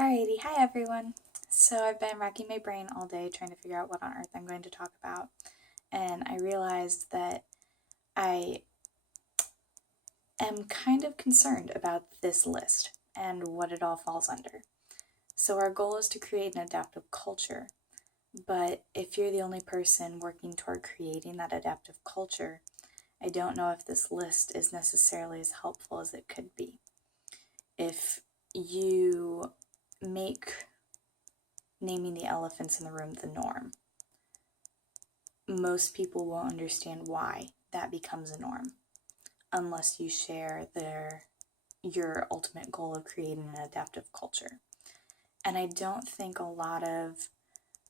Alrighty, hi everyone. So I've been racking my brain all day trying to figure out what on earth I'm going to talk about, and I realized that I am kind of concerned about this list and what it all falls under. So our goal is to create an adaptive culture, but if you're the only person working toward creating that adaptive culture, I don't know if this list is necessarily as helpful as it could be. If you make naming the elephants in the room the norm, most people won't understand why that becomes a norm unless you share your ultimate goal of creating an adaptive culture. And I don't think a lot of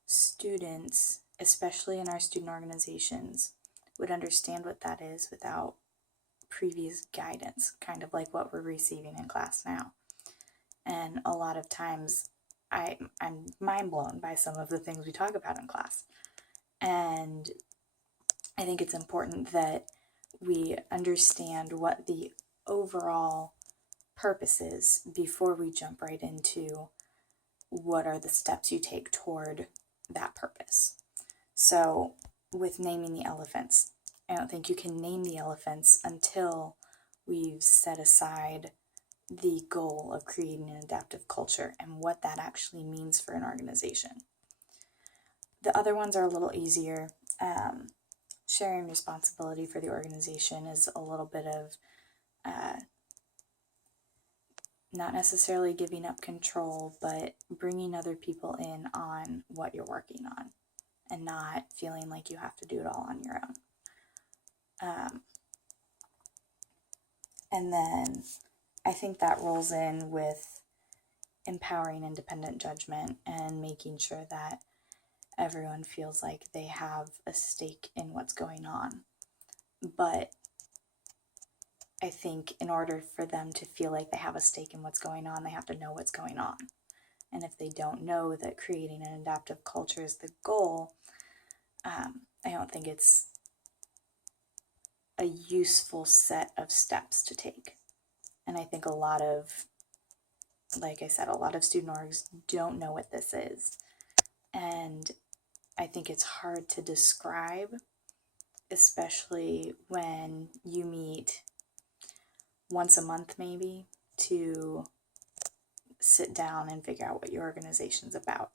students, especially in our student organizations, would understand what that is without previous guidance, kind of like what we're receiving in class now. And a lot of times I'm mind blown by some of the things we talk about in class. And I think it's important that we understand what the overall purpose is before we jump right into what are the steps you take toward that purpose. So, with naming the elephants, I don't think you can name the elephants until we've set aside the goal of creating an adaptive culture and what that actually means for an organization. The other ones are a little easier. Sharing responsibility for the organization is a little bit of not necessarily giving up control, but bringing other people in on what you're working on and not feeling like you have to do it all on your own. And then I think that rolls in with empowering independent judgment and making sure that everyone feels like they have a stake in what's going on. But I think in order for them to feel like they have a stake in what's going on, they have to know what's going on. And if they don't know that creating an adaptive culture is the goal, I don't think it's a useful set of steps to take. And I think like I said, a lot of student orgs don't know what this is. And I think it's hard to describe, especially when you meet once a month maybe to sit down and figure out what your organization's about.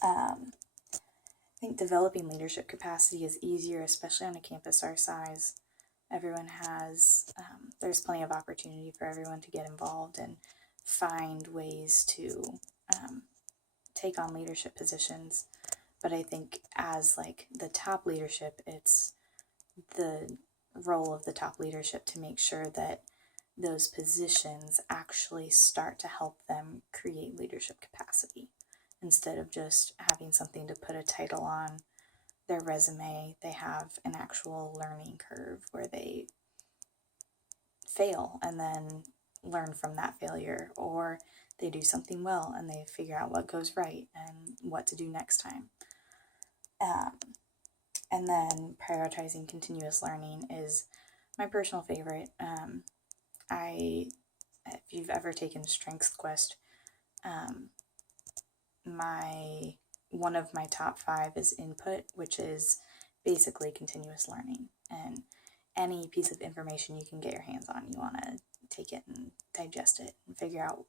I think developing leadership capacity is easier, especially on a campus our size. Everyone has, there's plenty of opportunity for everyone to get involved and find ways to take on leadership positions. But I think as like the top leadership, it's the role of the top leadership to make sure that those positions actually start to help them create leadership capacity instead of just having something to put a title on their resume. They have an actual learning curve where they fail and then learn from that failure, or they do something well and they figure out what goes right and what to do next time. And then prioritizing continuous learning is my personal favorite. If you've ever taken Strengths Quest, one of my top 5 is input, which is basically continuous learning. And any piece of information you can get your hands on, you want to take it and digest it and figure out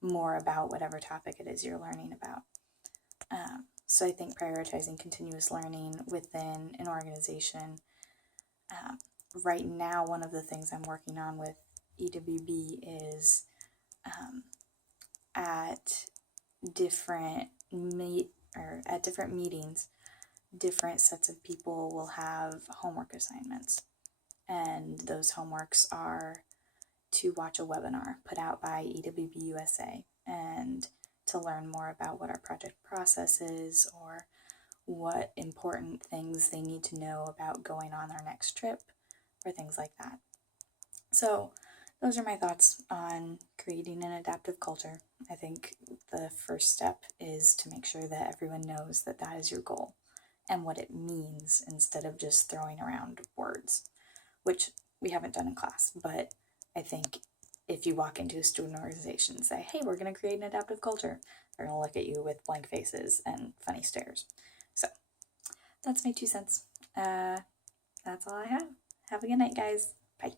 more about whatever topic it is you're learning about. So I think prioritizing continuous learning within an organization. Right now, one of the things I'm working on with EWB is at different meetings, different sets of people will have homework assignments, and those homeworks are to watch a webinar put out by EWB USA and to learn more about what our project process is or what important things they need to know about going on their next trip or things like that. So those are my thoughts on creating an adaptive culture. I think the first step is to make sure that everyone knows that that is your goal and what it means instead of just throwing around words, which we haven't done in class, but I think if you walk into a student organization and say, hey, we're going to create an adaptive culture, they're going to look at you with blank faces and funny stares. So that's my 2 cents. That's all I have. Have a good night, guys. Bye.